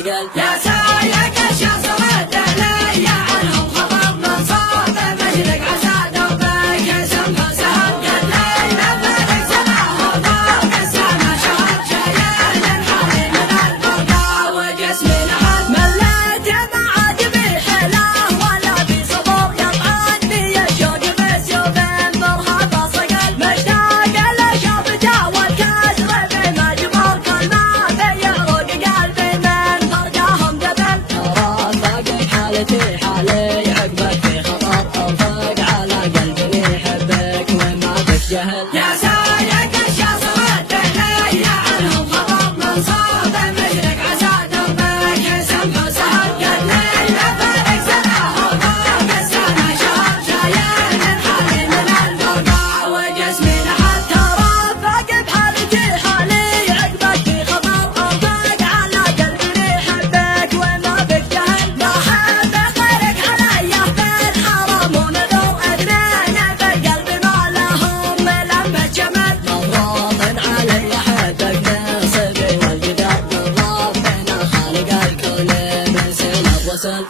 صقل يا سايق الشاصر الدليل عنهم خبر من صوب مشرق عسى دوبك سمه سهم قليل فرق سماه وفوق السما شهد شايل الحالي من البرقع وجسمي لحد مليت ما عاد بحلاه ولا بصبر يطعن بي الشوق بسيوف مرحبا صقل مشتاق لشوفته والكسر بمجمر كل ما بيروق قلبي من فرقاهم دبل رافق حالتي حالي عقبك في خطر ارفق على قلبي يحبك وما بك جهل يا سايق الشاصر الدليل عنهم خبر من صوب مشرق عسى دوبك سمه سهل قليل فرق سماه وفوق السما شهد شايل الحالي من البرقع وجسمي لحد ترافق بحالتي حالي عقبك في خبر ارفق على قلبي يحبك وما بك جهل ما حب غيرك علي بالحرام ونذر اثنين بالقلب ما لهم لمة جمل مضروب علي حبك نصبي والقدر من ربنا خالق الكون من سنة الرسل